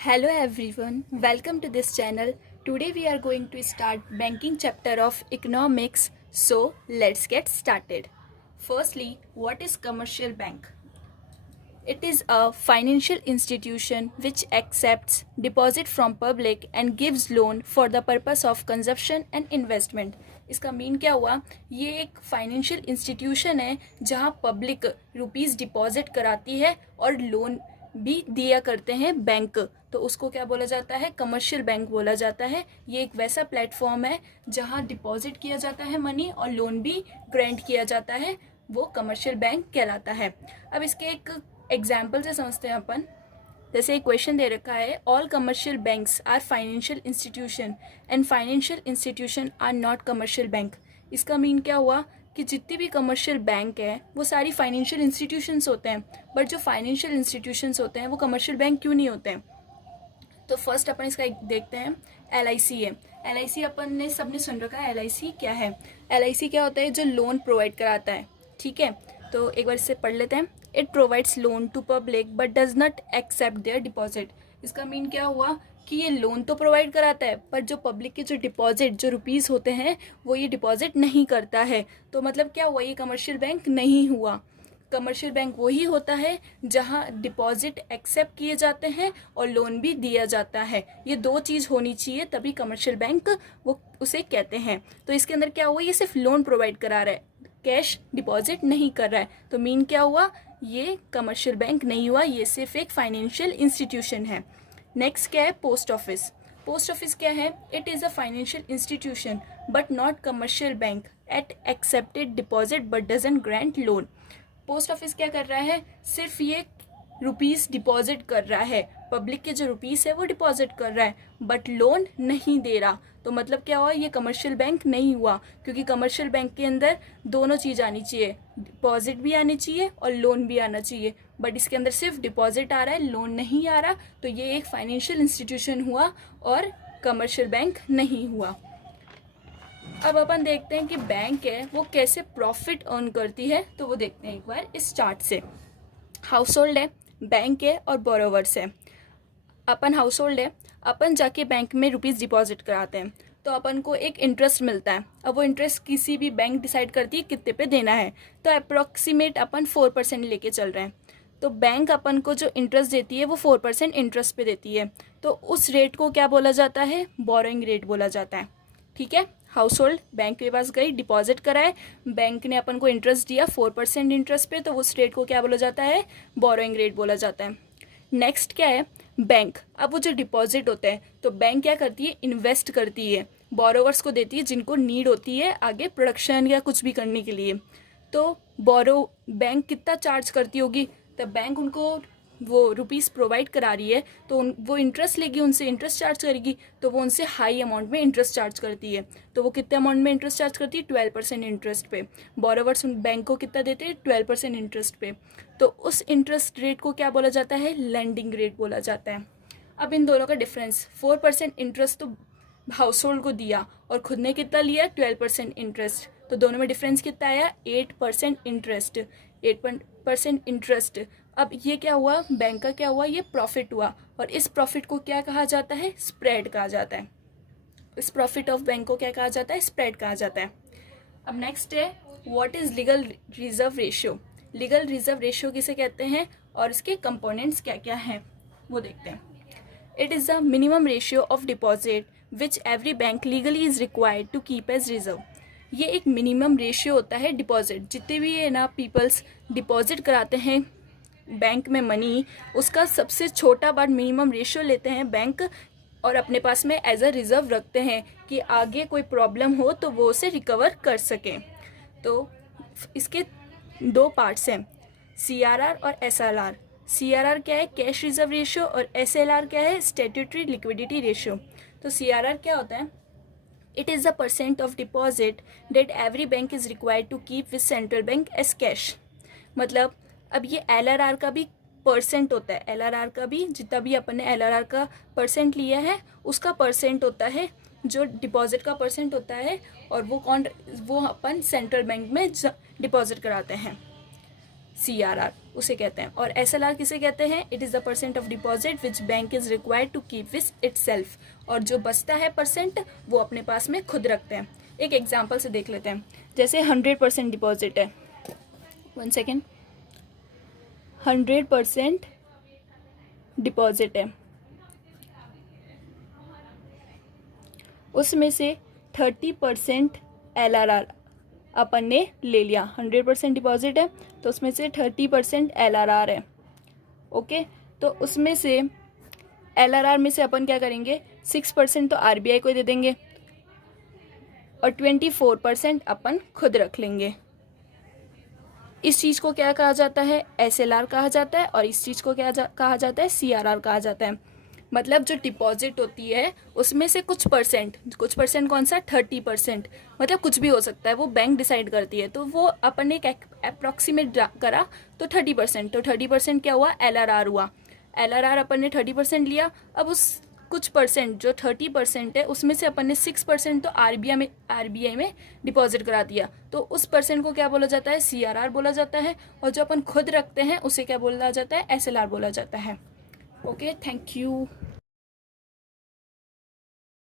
Hello everyone, welcome to this channel. Today we are going to start banking chapter of economics. So let's get started. Firstly, what is commercial bank? It is a financial institution which accepts deposit from public and gives loan for the purpose of consumption and investment. इसका mean क्या हुआ? ये एक financial institution है जहाँ public rupees deposit कराती है और लोन भी दिया करते हैं बैंक, तो उसको क्या बोला जाता है? कमर्शियल बैंक बोला जाता है। ये एक वैसा प्लेटफॉर्म है जहाँ डिपॉजिट किया जाता है मनी और लोन भी ग्रांट किया जाता है, वो कमर्शियल बैंक कहलाता है। अब इसके एक एग्जाम्पल से समझते हैं अपन। जैसे एक क्वेश्चन दे रखा है, all commercial banks are financial institution and financial institution are not commercial bank. इसका मीन क्या हुआ कि जितनी भी कमर्शियल बैंक है वो सारी फाइनेंशियल इंस्टीट्यूशंस होते हैं, बट जो फाइनेंशियल इंस्टीट्यूशंस होते हैं वो कमर्शियल बैंक क्यों नहीं होते हैं? तो फर्स्ट अपन इसका देखते हैं। LIC है। LIC अपन ने सबने सुन रखा है। LIC क्या है? LIC क्या होता है? जो लोन प्रोवाइड कराता है। ठीक है, तो एक बार इसे पढ़ लेते हैं। It provides loan to public but does not accept their deposit. इसका मीन क्या हुआ कि ये लोन तो प्रोवाइड कराता है पर जो पब्लिक के जो डिपॉजिट जो रुपीस होते हैं वो ये डिपॉजिट नहीं करता है। तो मतलब क्या हुआ? ये कमर्शियल बैंक नहीं हुआ। कमर्शियल बैंक वही होता है जहां डिपॉजिट एक्सेप्ट किए जाते हैं और लोन भी दिया जाता है। ये दो चीज़ होनी चाहिए तभी कमर्शियल बैंक वो उसे कहते हैं। तो इसके अंदर क्या हुआ? ये सिर्फ लोन प्रोवाइड करा रहा है, कैश डिपॉजिट नहीं कर रहा है। तो मीन क्या हुआ? ये कमर्शियल बैंक नहीं हुआ, ये सिर्फ एक फाइनेंशियल इंस्टीट्यूशन है। नेक्स्ट क्या है? Post office. पोस्ट ऑफिस क्या है? It is a financial institution but not commercial bank at accepted deposit but doesn't grant loan. Post office क्या कर रहा है? सिर्फ ये रुपीस डिपॉजिट कर रहा है, पब्लिक के जो रुपीस है वो डिपॉजिट कर रहा है बट लोन नहीं दे रहा। तो मतलब क्या हुआ? ये कमर्शियल बैंक नहीं हुआ, क्योंकि कमर्शियल बैंक के अंदर दोनों चीज़ आनी चाहिए, डिपॉजिट भी आनी चाहिए और लोन भी आना चाहिए। बट इसके अंदर सिर्फ डिपॉजिट आ रहा है, लोन नहीं आ रहा, तो ये एक फाइनेंशियल इंस्टीट्यूशन हुआ और कमर्शियल बैंक नहीं हुआ। अब अपन देखते हैं कि बैंक है वो कैसे प्रॉफिट अर्न करती है, तो वो देखते हैं एक बार इस चार्ट से। हाउस होल्ड है, बैंक है और बोरोवर्स है। अपन हाउस होल्ड है, अपन जाके बैंक में रुपीस डिपॉजिट कराते हैं तो अपन को एक इंटरेस्ट मिलता है। अब वो इंटरेस्ट किसी भी बैंक डिसाइड करती है कितने पे देना है, तो अप्रोक्सीमेट अपन 4% लेके चल रहे हैं। तो बैंक अपन को जो इंटरेस्ट देती है वो 4% इंटरेस्ट पे देती है, तो उस रेट को क्या बोला जाता है? बोरोइंग रेट बोला जाता है। ठीक है, हाउस होल्ड बैंक के पास गई, डिपॉजिट कराए, बैंक ने अपन को इंटरेस्ट दिया 4% इंटरेस्ट पे, तो उस रेट को क्या बोला जाता है? बोरोइंग रेट बोला जाता है। नेक्स्ट क्या है? बैंक। अब वो जो डिपॉजिट होता है तो बैंक क्या करती है? इन्वेस्ट करती है, बोरोवर्स को देती है जिनको नीड होती है आगे प्रोडक्शन या कुछ भी करने के लिए। तो बैंक कितना चार्ज करती होगी? तो बैंक उनको वो रुपीस प्रोवाइड करा रही है तो वो इंटरेस्ट लेगी, उनसे इंटरेस्ट चार्ज करेगी, तो वो उनसे हाई अमाउंट में इंटरेस्ट चार्ज करती है। तो वो कितने अमाउंट में इंटरेस्ट चार्ज करती है? 12% इंटरेस्ट पे। बोरोवर्स उन बैंक को कितना देते हैं? 12% इंटरेस्ट पे। तो उस इंटरेस्ट रेट को क्या बोला जाता है? लेंडिंग रेट बोला जाता है। अब इन दोनों का डिफरेंस, 4% इंटरेस्ट तो हाउस होल्ड को दिया और खुद ने कितना लिया? 12% इंटरेस्ट। तो दोनों में डिफरेंस कितना आया? 8% इंटरेस्ट। 8% इंटरेस्ट। अब ये क्या हुआ? बैंक का क्या हुआ? ये प्रॉफिट हुआ, और इस प्रॉफिट को क्या कहा जाता है? स्प्रेड कहा जाता है। इस प्रॉफिट ऑफ बैंक को क्या कहा जाता है? स्प्रेड कहा जाता है। अब नेक्स्ट है, what is legal reserve ratio. Legal reserve ratio किसे कहते हैं और इसके कंपोनेंट्स क्या क्या हैं वो देखते हैं। It is the minimum ratio of deposit which every bank legally is required to keep as reserve. ये एक मिनिमम रेशियो होता है डिपॉजिट, जितने भी है ना पीपल्स डिपॉजिट कराते हैं बैंक में मनी, उसका सबसे छोटा बार मिनिमम रेशियो लेते हैं बैंक और अपने पास में एज अ रिजर्व रखते हैं कि आगे कोई प्रॉब्लम हो तो वो उसे रिकवर कर सकें। तो इसके दो पार्ट्स हैं, CRR और SLR। CRR क्या है? कैश रिजर्व रेशियो, और SLR क्या है? Statutory liquidity ratio. तो CRR क्या होता है? It is the percent of deposit that every bank is required to keep with central bank as cash. मतलब अब ये LRR का भी परसेंट होता है, LRR का भी जितना भी अपन ने LRR का परसेंट लिया है उसका परसेंट होता है, जो डिपॉजिट का परसेंट होता है, और वो अपन सेंट्रल बैंक में डिपॉजिट कराते हैं। CRR उसे कहते हैं। और SLR किसे कहते हैं? It is the percent of deposit which bank is required to keep with itself. और जो बचता है परसेंट वो अपने पास में खुद रखते हैं। एक एग्जाम्पल से देख लेते हैं। जैसे 100% डिपॉजिट है, 1 सेकेंड, 100% डिपॉजिट है, उसमें से 30% LRR अपन ने ले लिया। 100% डिपॉजिट है तो उसमें से 30% LRR है। ओके, तो उसमें से LRR में से अपन क्या करेंगे, 6% तो RBI को दे देंगे और 24% अपन खुद रख लेंगे। इस चीज़ को क्या कहा जाता है? SLR कहा जाता है। और इस चीज़ को क्या कहा जाता है? CRR कहा जाता है। मतलब जो डिपॉजिट होती है उसमें से कुछ परसेंट कौन सा? 30%। मतलब कुछ भी हो सकता है, वो बैंक डिसाइड करती है। तो वो अपन ने एक अप्रॉक्सीमेट करा तो 30%, तो 30% क्या हुआ? LRR हुआ। LRR अपन ने 30% लिया। अब उस कुछ परसेंट जो 30% है उसमें से अपन ने 6% तो RBI में डिपॉजिट करा दिया। तो उस परसेंट को क्या बोला जाता है? CRR बोला जाता है। और जो अपन खुद रखते हैं उसे क्या बोला जाता है? SLR बोला जाता है। Okay, thank you.